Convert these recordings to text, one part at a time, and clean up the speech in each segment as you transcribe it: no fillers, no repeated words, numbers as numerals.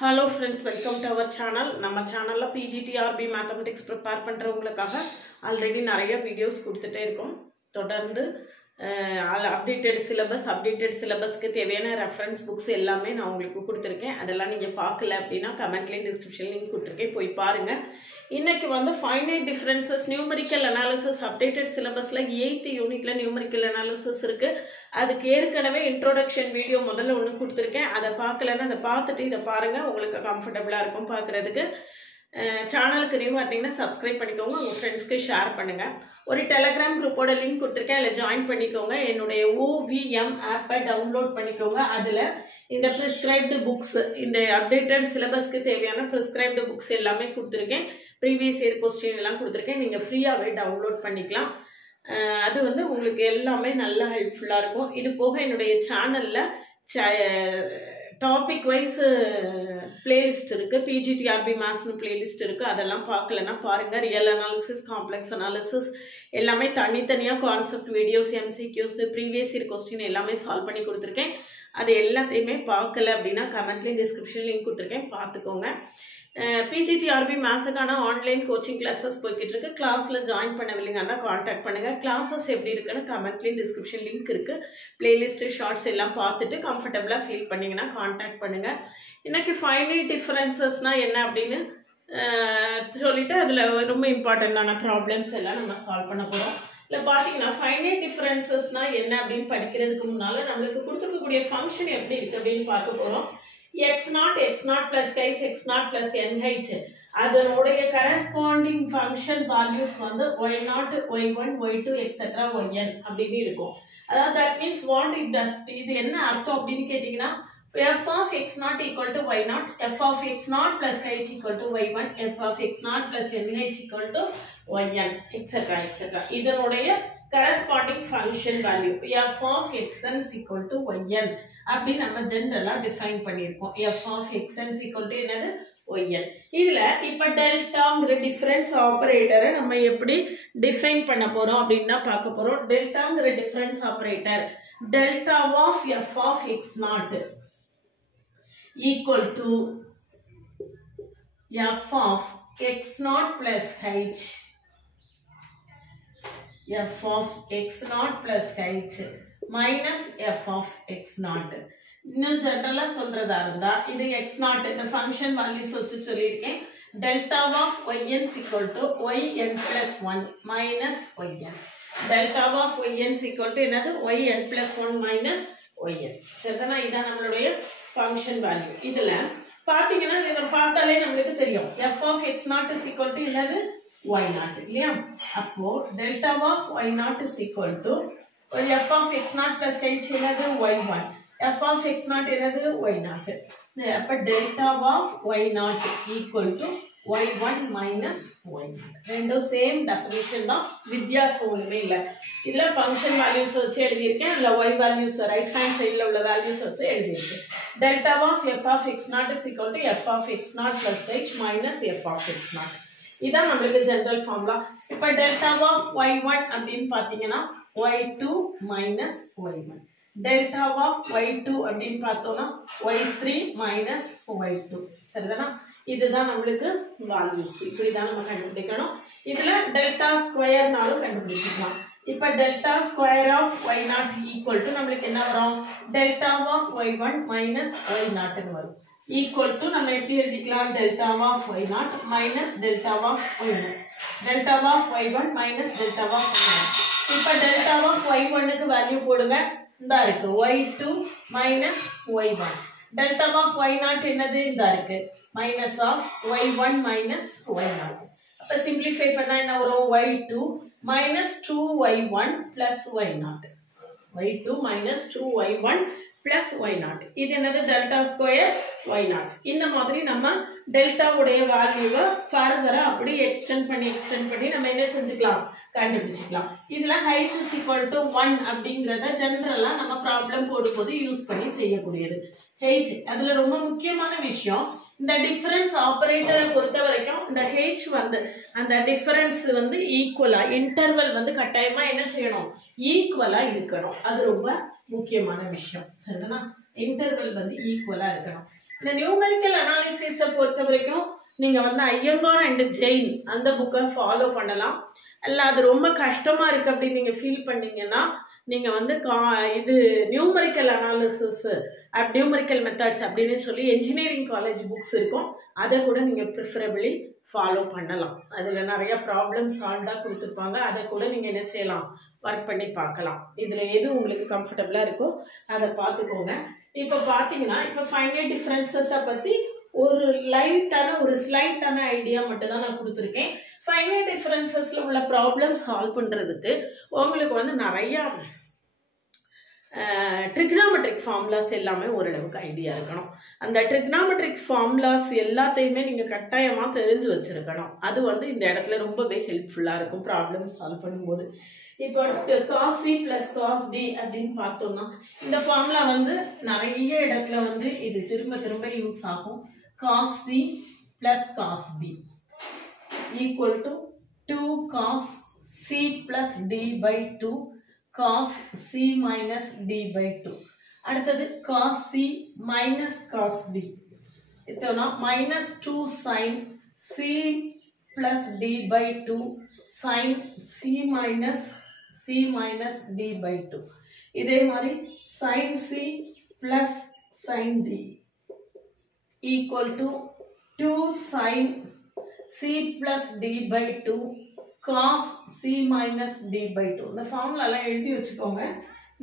Hello friends, welcome to our channel. நம்ம சேனல்ல PGTRB Mathematics prepare பண்றவங்களுக்காக already நிறைய videos கொடுத்துட்டே இருக்கோம். தொடர்ந்து updated syllabusக்கு தேவையான ரெஃபரன்ஸ் புக்ஸ் எல்லாமே நான் உங்களுக்கு கொடுத்திருக்கேன். அதெல்லாம் நீங்க பார்க்கல அப்படினா கமெண்ட்ல டிஸ்கிரிப்ஷன் லிங்க் கொடுத்திருக்கேன், போய் பாருங்க. இன்னைக்கு வந்து finite differences numerical analysis updated syllabusல 8th யூனிட்ல numerical analysis இருக்கு. அதுக்கு ஏற்கனவே இன்ட்ரோடக்ஷன் வீடியோ முதல்ல ஒன்னு கொடுத்திருக்கேன். அதை பார்க்கலன்னா அதை பார்த்துட்டு இத பாருங்க, உங்களுக்கு கம்ஃபர்ட்டபிளா இருக்கும் பார்க்கிறதுக்கு. சேனலுக்கு நியூவா இருந்தீங்கன்னா சப்ஸ்கிரைப் பண்ணிக்கோங்க, உங்க ஃப்ரெண்ட்ஸ்க்கு ஷேர் பண்ணுங்க. ஒரு டெலிகிராம் குரூப்போட லிங்க் கொடுத்திருக்கேன், அதுல ஜாயின் பண்ணிக்கோங்க. என்னுடைய OVM ஆப்பை டவுன்லோட் பண்ணிக்கோங்க. அதுல இந்த பிரிஸ்கிரைப்டு புக்ஸ், இந்த அப்டேட்டட் சிலபஸ்க்கு தேவையான பிரிஸ்கிரைப்டு புக்ஸ் எல்லாமே கொடுத்திருக்கேன். ப்ரீவியஸ் இயர் கொஸ்டின் எல்லாம் கொடுத்திருக்கேன், நீங்க ஃப்ரீயாவே டவுன்லோட் பண்ணிக்கலாம். அது வந்து உங்களுக்கு எல்லாமே நல்ல ஹெல்ப்ஃபுல்லா இருக்கும். இது போக என்னுடைய சேனல்ல டாபிக் வைஸ் பிளேலிஸ்ட் இருக்கு, PGTRB மேத்ஸ்னு பிளேலிஸ்ட் இருக்கு. அதெல்லாம் பார்க்கலன்னா பாருங்க. ரியல் அனாலிசிஸ், காம்ப்ளெக்ஸ் அனாலிசிஸ் எல்லாமே தனித்தனியா concept videos, MCQs, previous year question எல்லாமே சால்வ் பண்ணி கொடுத்துருக்கேன். அது எல்லாத்தையுமே பார்க்கல அப்படின்னா கமெண்ட்லேயும் டிஸ்கிரிப்ஷன் லிங்க் கொடுத்துருக்கேன், பார்த்துக்கோங்க. PGTRB மேத்ஸுக்கான ஆன்லைன் கோச்சிங் கிளாஸஸ் போய்கிட்டு இருக்கு. கிளாஸில் ஜாயின் பண்ணவில்லைங்கன்னா காண்டாக்ட் பண்ணுங்க. கிளாஸஸ் எப்படி இருக்குன்னு கமெண்ட்லேயும் டிஸ்கிரிப்ஷன் லிங்க் இருக்கு. பிளேலிஸ்ட் ஷார்ட்ஸ் எல்லாம் பார்த்துட்டு கம்ஃபர்டபுளாக ஃபீல் பண்ணீங்கன்னா காண்டாக்ட் பண்ணுங்க. இன்னைக்கு ஃபைனைட் டிஃபரன்சஸ்னா என்ன அப்படின்னு சொல்லிட்டு அதில் ரொம்ப இம்பார்ட்டண்டான ப்ராப்ளம்ஸ் எல்லாம் நம்ம சால்வ் பண்ண போகிறோம். இல்லை பார்த்தீங்கன்னா ஃபைனைட் டிஃபரன்சஸ்னா என்ன அப்படின்னு படிக்கிறதுக்கு முன்னால நம்மளுக்கு கொடுத்துருக்கக்கூடிய ஃபங்க்ஷன் எப்படி இருக்கு அப்படின்னு பார்க்க போகிறோம். x0 plus h, x0 plus nh, அதனுடைய கரஸ்பாண்டிங் ஃபங்க்ஷன் வேல்யூஸ் வந்து y0, y1, y2, etc. yn அப்படின்னு இருக்கும். அதாவது that means what it does, இது என்ன அர்த்தம் அப்படின்னு கேட்டீங்கன்னா f of x0 equal to y0, f of x0 plus h equal to y1, f of x0 plus nh equal to yn, etc. etc. இதனுடைய corresponding function value f of xn is equal to yn அப்படி நம்ம ஜெனரலா define பண்ணியிருக்கோம். f of xn is equal to என்னது yn. இதுல இப்ப டெல்டாங்கிற difference ஆபரேட்டரை நம்ம எப்படி டிஃபைன் பண்ண போறோம் அப்படின்னு தான் பார்க்க போறோம். டெல்டாங்கிற difference operator delta of f of x0 equal to f of x0 plus h, f of x0 plus h minus f of x0. இன்னும் ஜெனரலா சொல்றதா இருந்தா இது x0 இந்த ஃபங்க்ஷன் வேல்யூஸ் வச்சு சொல்லியிருக்கேன். Delta of yn is equal to yn plus 1 minus yn. Delta of yn is equal to என்னது yn plus 1 minus yn. சரிதானா? இதான் நம்மளுடைய ஃபங்க்ஷன் வேல்யூ. இதுல பாத்தீங்கன்னா இத பார்த்தாலே நமக்கு தெரியும் f of x0 is equal to என்னது y0 இல்லையா? அப்போ delta of y0 is equal to f of x0 plus h என்னது y1, f of x0 என்னது y0. அப்ப delta of y0 equal to y1 minus y0. ரெண்டும் same definition தான், வித்தியாசம் ஒண்ணுமே இல்ல. இதுல ஃபங்க்ஷன் வேல்யூஸ் வச்சு எழுதியிருக்கேன், அதுல y வேல்யூஸ் ரைட் ஹேண்ட் சைடுல உள்ள வேல்யூஸ் வச்சு எழுதியிருக்கேன். Delta of f of x0 is equal to f of x0 plus h minus f of x0. இதான் நம்மளுக்கு ஜெனரல் ஃபார்முலா. இப்ப டெல்டா ஆஃப் y1 அப்படின்னு பாத்தீங்கன்னா y2 minus y1. Delta of y2 அப்படின்னு பார்த்தோம்னா y3 minus y2. சரிதானா? இதுதான் நம்மளுக்கு வேல்யூஸ். இப்படிதான் நம்ம கண்டுபிடிக்கணும். இதுல டெல்டா ஸ்கொயர்னாலும் கண்டுபிடிக்கலாம். இப்ப delta square of y0 equal to நம்மளுக்கு என்ன வரும், delta of y1 minus y0 வரும். ஈக்குவல் டு நம்ம எப்படி எழுதிக்கலாம், delta of y0 minus delta of y1, delta of y1 minus delta of y0. இப்ப டெல்டா ஆஃப் y1 க்கு வேல்யூ போடுங்க, இந்த இருக்கு y2 minus y1. Delta of y0 என்னது இந்த இருக்கு minus of y1 minus y0. அப்ப சிம்பிளிஃபை பண்ணா என்ன வரும், y2 minus 2y1 plus y0, y2 minus 2y1 plus y0. இது என்னது டெல்டா ஸ்கொயர் y0. இந்த மாதிரி நம்ம டெல்டா உடைய வேல்யூவை ஃபர்தரா அப்படி எக்ஸ்டெண்ட் பண்ணி நம்ம என்ன செஞ்சுக்கலாம், கண்டுபிடிச்சிக்கலாம். இதுல h is equal to 1 அப்படிங்கறத ஜெனரலா நம்ம ப்ராப்ளம் போடும்போது யூஸ் பண்ணி செய்யக்கூடியது. h அதுல ரொம்ப முக்கியமான விஷயம், இந்த டிஃபரன்ஸ் ஆபரேட்டரை பொறுத்த வரைக்கும் இந்த h வந்து அந்த டிஃபரன்ஸ் வந்து ஈக்குவலா, இன்டர்வல் வந்து கட்டாயமா என்ன செய்யணும், ஈக்குவலா இருக்கணும். அது ரொம்ப முக்கியமான விஷயம். சரிதானா? இன்டர்வல் வந்து ஈக்குவலா இருக்கணும். இந்த நியூமெரிக்கல் அனாலிசிஸை பொறுத்த வரைக்கும் நீங்கள் வந்து ஐயங்கார் அண்ட் ஜெயின் அந்த புக்கை ஃபாலோ பண்ணலாம். இல்லை அது ரொம்ப கஷ்டமாக இருக்குது அப்படின்னு நீங்கள் ஃபீல் பண்ணீங்கன்னா நீங்கள் வந்து இது நியூமெரிக்கல் அனாலிசிஸ் நியூமெரிக்கல் மெத்தட்ஸ் அப்படின்னு சொல்லி என்ஜினியரிங் காலேஜ் புக்ஸ் இருக்கும். அதை கூட நீங்கள் ப்ரிஃபரபிளி ஃபாலோ பண்ணலாம். அதில் நிறைய ப்ராப்ளம் சால்வ்டாக கொடுத்துருப்பாங்க. அதை கூட நீங்கள் என்ன செய்யலாம், ஒர்க் பண்ணி பார்க்கலாம். இதில் எது உங்களுக்கு கம்ஃபர்டபுளாக இருக்கோ அதை பார்த்துக்கோங்க. இப்போ பார்த்தீங்கன்னா இப்போ ஃபைனைட் டிஃபரன்சஸை பற்றி ஒரு ஸ்லைட்டான ஐடியா மட்டும் தான் நான் கொடுத்துருக்கேன். ஃபைனைட் டிஃபரன்சஸில் உள்ள ப்ராப்ளம் சால்வ் பண்ணுறதுக்கு உங்களுக்கு வந்து நிறையா ட்ரிக்னாமெட்ரிக் ஃபார்முலாஸ் எல்லாமே ஓரளவுக்கு ஐடியா இருக்கணும். அந்த ட்ரிக்னாமெட்ரிக் ஃபார்முலாஸ் எல்லாத்தையுமே நீங்கள் கட்டாயமாக தெரிஞ்சு வச்சுருக்கணும். அது வந்து இந்த இடத்துல ரொம்பவே ஹெல்ப்ஃபுல்லாக இருக்கும் ப்ராப்ளம் சால்வ் பண்ணும்போது. இப்போ cos c plus cos d அப்படின்னு பார்த்தோம்னா இந்த ஃபார்முலா வந்து நிறைய இடத்துல வந்து இது திரும்ப யூஸ் ஆகும். cos c plus cos d equal to 2 cos c plus d by 2 cos c minus d by 2. அடுத்தது cos c minus cos d இத்தோனா minus 2 sin c plus d by 2 sin c minus d by 2. இதே மாதிரி sin c plus sin d equal to 2 sin c plus d by 2 cos c minus d by 2. இந்த ஃபார்முலாலாம் எழுதி வச்சுக்கோங்க.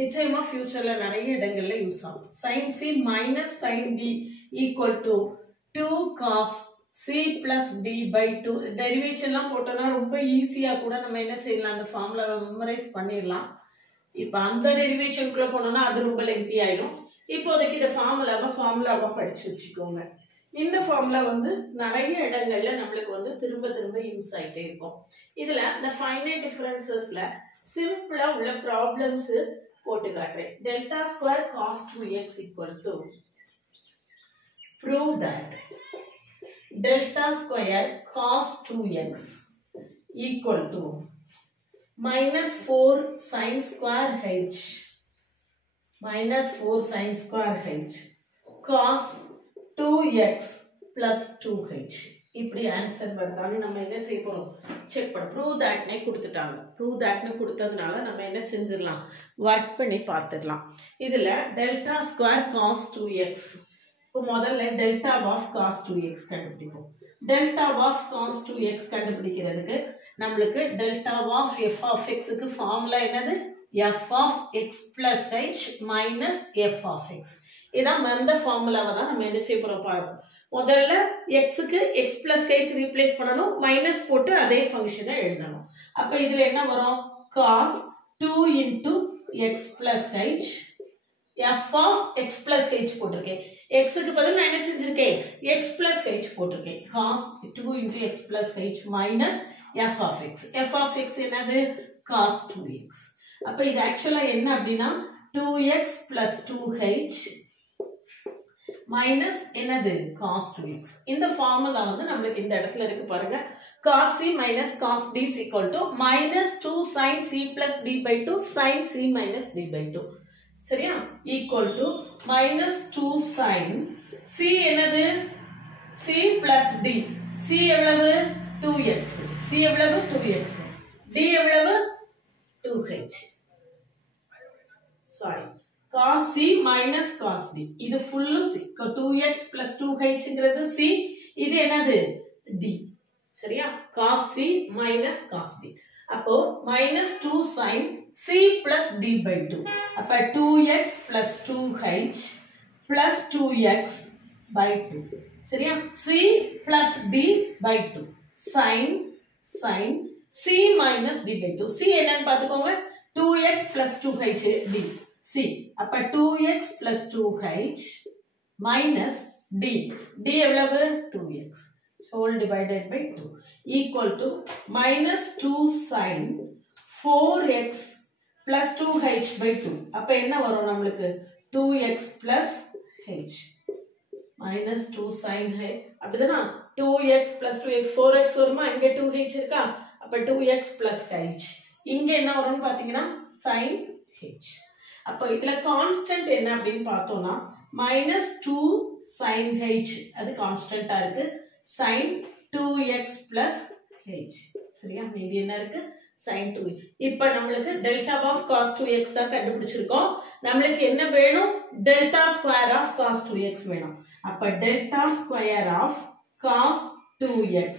நிச்சயமா ஃபியூச்சர்ல நிறைய இடங்கள்ல use ஆகும். sin c minus sin d equal to 2 cos c plus d by 2. டெரிவேஷன்லாம் போட்டோம்னா ரொம்ப ஈஸியாக கூட நம்ம என்ன செய்யலாம், அந்த ஃபார்முலாவை மெமரைஸ் பண்ணிடலாம். இப்போ அந்த டெரிவேஷனுக்குள்ளே போனோம்னா அது ரொம்ப லென்த்தி ஆகிடும். இப்போதைக்கு இந்த ஃபார்முலாவை படித்து வச்சுக்கோங்க. இந்த ஃபார்முலா வந்து நிறைய இடங்கள்ல நம்மளுக்கு வந்து திரும்ப யூஸ் ஆகிட்டே இருக்கும். இதில் இந்த ஃபைனைட் டிஃபரன்சஸில் சிம்பிளாக உள்ள ப்ராப்ளம்ஸ் போட்டு காட்டுறேன். Delta square cos 2x equal to prove that delta square cos 2x equal to minus 4 sin square h cos 2x plus 2h. இப்படி ஆன்சர் வருதான்னு நம்ம என்ன செய்ய போறோம், செக் பண்ண. ப்ரூவ் தட்னே கொடுத்துட்டாங்க. ப்ரூவ் தட்னு கொடுத்ததுனால நம்ம என்ன செஞ்சிடலாம், ஒர்க் பண்ணி பார்த்துடலாம். இதுல டெல்டா ஸ்கொயர் cos 2x. இப்போ முதல்ல டெல்டா ஆஃப் cos 2x கண்டுபிடிப்போம். டெல்டா ஆஃப் cos 2x கண்டுபிடிக்கிறதுக்கு நம்மளுக்கு delta of f of x க்கு ஃபார்முலா என்னது, f of x plus h minus f of x. இதான் அந்த ஃபார்முலாவை தான் நம்ம என்ன செய்ய போறோம் பார்ப்போம். முதல்ல xக்கு x plus h ரீப்ளேஸ் பண்ணணும், மைனஸ் போட்டு அதே ஃபங்க்ஷனை எழுதணும். அப்ப இதுல என்ன வரும், cos 2 into x plus h f of x plus h போட்டிருக்கேன். xக்கு பதில் நான் என்ன செஞ்சிருக்கேன், x plus h போட்டிருக்கேன். cos 2 into x plus h minus f of x. f of x என்னது, cos 2x. அப்ப இது ஆக்சுவலா என்ன அப்படின்னா 2x plus 2h minus என்னது, cos 2x. இந்த ஃபார்முலா வந்து நம்மளுக்கு இந்த இடத்துல இருக்கு பாருங்க. cos c minus cos d is equal to minus 2 sin c plus d by 2 sin c minus d by 2. சரியா, equal to minus 2 sin c என்னது, c plus d. c எவ்வளவு, 2x. c எவ்வளவு, 2x. d எவ்வளவு, 2h. Sorry, cos c minus cos d. இது full c. 2x plus 2h ங்கிறது c. இது என்னது, d. சரியா, cos c minus cos d. அப்போ minus 2 sin c plus d by 2. அப்ப 2x plus 2h plus 2x by 2. சரியா, c plus d by 2 sin c minus d by 2. c என்னன்னு பார்த்துக்கோங்க, 2x plus 2h d. c அப்ப 2x plus 2h minus d. d எவ்வளவு, 2x whole divided by 2 equal to minus 2 sin 4x plus 2h by 2. அப்ப என்ன வரும் நம்மளுக்கு, 2x plus h minus 2 sin h. அப்படிதானா, 2x plus 2x 4x வருமா, இங்க 2h இருக்கா, அப்ப 2x plus h. இங்க என்ன வரும்னு பாத்தீங்கன்னா sin h. அப்ப இதுல கான்ஸ்டன்ட் என்ன அப்படின்னு பார்த்தோம்னா minus 2 sin h அது கான்ஸ்டன்ட்டா இருக்கு sin 2x plus h சரியா மீதி என்ன இருக்கு sin 2 இப்போ நமக்கு delta of cos 2x தான் கண்டுபிடிச்சிருக்கோம் நமக்கு என்ன வேணும் delta square of cos 2x வேணும் அப்ப delta square of cos 2x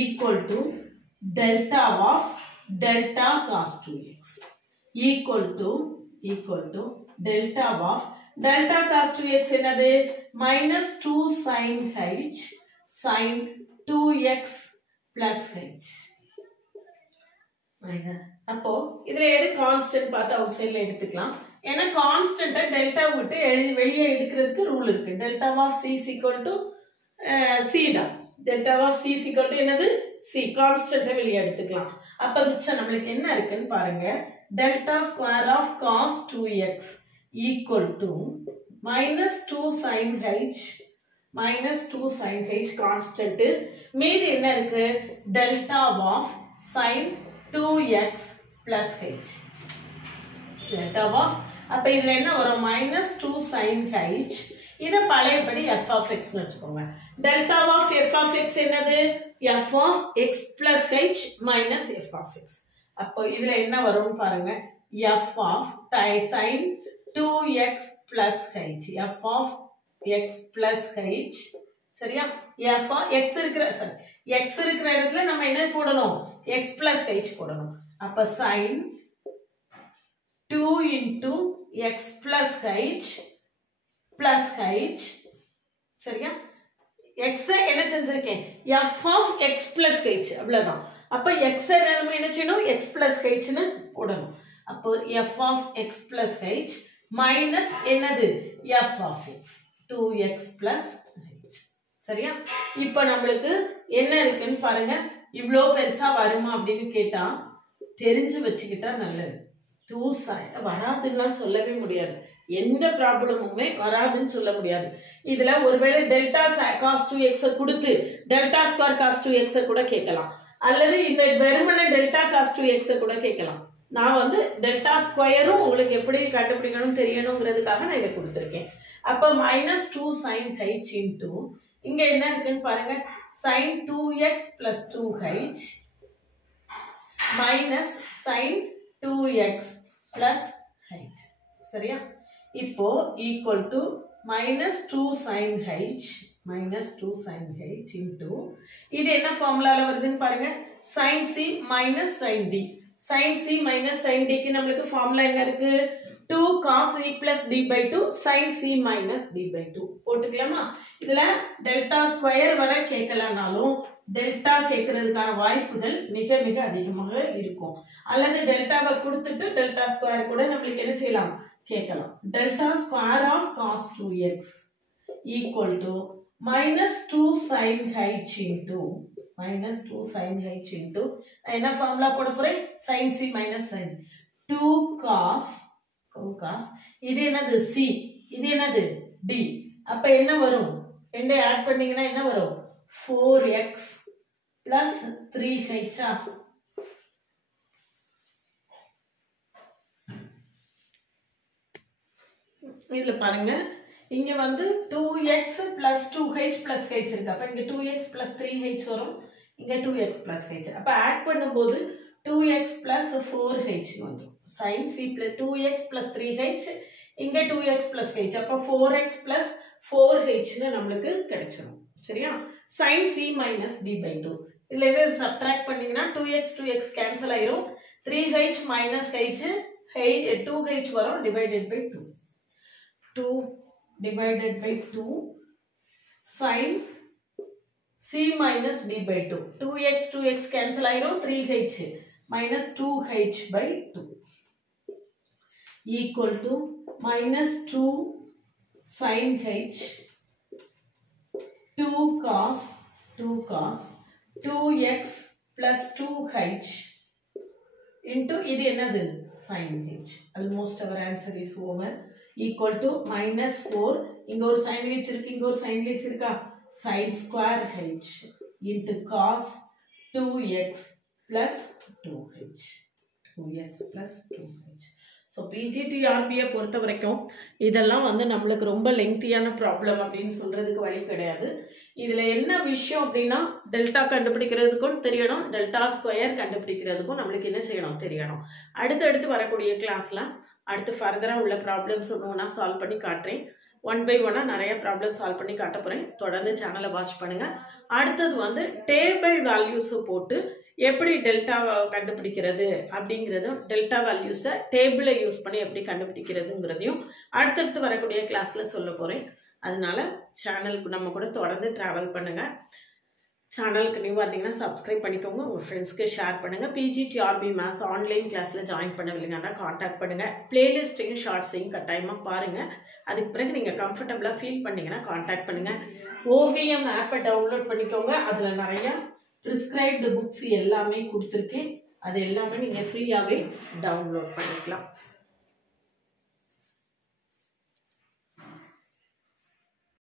equal to delta of delta cos 2x equal to delta of delta cos 2x என்னது minus 2 sin h sin 2x plus h அப்போ இதுல எது constant பார்த்து out சைடுல எடுத்துக்கலாம் ஏன்னா கான்ஸ்டன்ட்டை டெல்டா விட்டு வெளியே எடுக்கிறதுக்கு ரூல் இருக்கு டெல்டா ஆஃப் c c தான் டெல்டா ஆஃப் c என்னது c கான்ஸ்டன்ட்டை வெளியே எடுத்துக்கலாம் அப்ப மிச்சம் நம்மளுக்கு என்ன இருக்குன்னு பாருங்க delta square of cos 2x equal to minus 2 sin h constant மீதி என்ன இருக்கு delta of sin 2x plus h delta of அப்ப இதுல என்ன வரும் minus 2 sin h இத பழையபடி f of x னு வெச்சுக்கோங்க delta of f of x என்னது f of x plus h minus f of x அப்ப இதுல என்ன வரும்னு பாருங்க f of sin 2x plus h f of x plus h சரியா f of x இருக்கிற இடத்துல நம்ம என்ன போடணும் x plus h போடணும் அப்ப sin 2 into x plus h சரியா x என்ன செஞ்சிருக்கேன் f of x plus h அவ்வளவுதான் அப்ப x நம்ம என்ன செய்யணும் x plus h னு போடணும் அப்போ f of x plus h minus என்னது f of x 2x plus சரியா இப்போ நமக்கு என்ன இருக்குன்னு பாருங்க இவ்ளோ பெருசா வருமா அப்படினு கேட்டா தெரிஞ்சு வச்சுக்கிட்டா நல்லது 2 sin வராதுன்னா சொல்லவே முடியாது எந்த ப்ராப்ளமுமே வராதுன்னு சொல்ல முடியாது இதுல ஒருவேளை டெல்டா cos 2x கொடுத்து டெல்டா ஸ்கொயர் cos 2x கூட கேட்கலாம் அல்லது இந்த வெறுமனே டெல்டா cos 2x கூட கேட்கலாம் நான் வந்து டெல்டா ஸ்கொயரும் உங்களுக்கு எப்படி கண்டுபிடிக்கணும் தெரியணும்ங்கிறதுக்காக நான் இத கொடுத்திருக்கேன் அப்ப -2 sin h into இங்க என்ன இருக்குன்னு பாருங்க sin 2x plus 2h minus sin 2x plus h சரியா இப்போ equal to -2 sin h into இது என்ன ஃபார்முலால வருதுன்னு பாருங்க sin c minus sin d sin c minus sin d க்கு நமக்கு ஃபார்முலா என்ன இருக்கு 2 cos e plus d by 2 sin c minus d by 2 போட்டுக்கலாமா இதுல டெல்டா ஸ்கொயர் வர கேட்கலனாலும் டெல்டா கேட்கிறதுக்கான வாய்ப்புகள் மிக மிக அதிகமாக இருக்கும் அல்லது டெல்டாவை கொடுத்துட்டு டெல்டா ஸ்கொயர் கூட நமக்கு என்ன செய்யலாம் கேட்கலாம் delta square of cos 2x equal to -2 sin h into என்ன ஃபார்முலா போட போறேன் sin c minus sin 2 cos இது என்னது c இது என்னது d அப்ப என்ன வரும் ரெண்டே ஆட் பண்ணீங்கன்னா என்ன வரும் 4x plus 3h இதுல பாருங்க இங்க வந்து 2x plus 2h plus h இருக்கு அப்ப இங்க 2x plus 3h வரும் இங்க 2x plus h அப்ப ஆட் பண்ணும்போது 2x plus 4h வந்துரும் sin c plus 2x plus 3h இங்க 2x plus h அப்ப 4x plus 4h னு நமக்கு கிடைச்சிரும் சரியா sin c minus d by 2 இதுல இத சப்ட்ராக்ட் பண்ணீங்கன்னா 2x கேன்சல் ஆயிரும் 3h minus h 2h வரும் divided by 2 divided by 2 sin c minus d by 2 2x cancel ஆயிரும் 3h minus 2h by 2 equal to minus 2 sin h 2 cos 2x plus 2h into இது என்னது sin h almost our answer is over equal to minus 4 இங்க ஒரு sin h இருக்கு இங்க ஒரு sin h இருக்கா sin square h into cos 2x plus 2h so so பிஜிடிஆர்பியை பொறுத்த வரைக்கும் இதெல்லாம் வந்து நம்மளுக்கு ரொம்ப லெங்க்தியான ப்ராப்ளம் அப்படின்னு சொல்கிறதுக்கு வழி கிடையாது. இதில் என்ன விஷயம் அப்படின்னா டெல்டா கண்டுபிடிக்கிறதுக்கும் தெரியணும், டெல்டா ஸ்கொயர் கண்டுபிடிக்கிறதுக்கும் நம்மளுக்கு என்ன செய்யணும் தெரியணும். அடுத்தடுத்து வரக்கூடிய கிளாஸில் அடுத்து ஃபர்தராக உள்ள ப்ராப்ளம்ஸ் ஒன்று நான் சால்வ் பண்ணி காட்டுறேன். 1 by 1 நிறைய ப்ராப்ளம் சால்வ் பண்ணி காட்ட போகிறேன். தொடர்ந்து சேனலை வாட்ச் பண்ணுங்கள். அடுத்தது வந்து டேபிள் வேல்யூஸை போட்டு எப்படி டெல்டாவை கண்டுபிடிக்கிறது அப்படிங்கிறதும், டெல்டா வேல்யூஸை டேபிளை யூஸ் பண்ணி எப்படி கண்டுபிடிக்கிறதுங்கிறதையும் அடுத்தடுத்து வரக்கூடிய கிளாஸில் சொல்ல போகிறேன். அதனால சேனலுக்கு நம்ம கூட தொடர்ந்து ட்ராவல் பண்ணுங்கள். சேனலுக்கு நியூவாக இருந்தீங்கன்னா சப்ஸ்கிரைப் பண்ணிக்கோங்க, உங்கள் ஃப்ரெண்ட்ஸ்க்கு ஷேர் பண்ணுங்கள். பிஜிடிஆர்பி மேத்ஸ் ஆன்லைன் கிளாஸில் ஜாயின் பண்ணவில்லைங்கன்னா காண்டாக்ட் பண்ணுங்கள். பிளேலிஸ்ட்டையும் ஷார்ட்ஸையும் கட்டாயமாக பாருங்கள். அதுக்கு பிறகு நீங்கள் கம்ஃபர்டபுளாக ஃபீல் பண்ணிங்கன்னா காண்டாக்ட் பண்ணுங்கள். ஓவிஎம் ஆப்பை டவுன்லோட் பண்ணிக்கோங்க. அதில் நிறையா ப்ரிஸ்கிரைப்டு புக்ஸ் எல்லாமே கொடுத்துருக்கேன். அது எல்லாமே நீங்கள் ஃப்ரீயாகவே டவுன்லோட் பண்ணிக்கலாம்.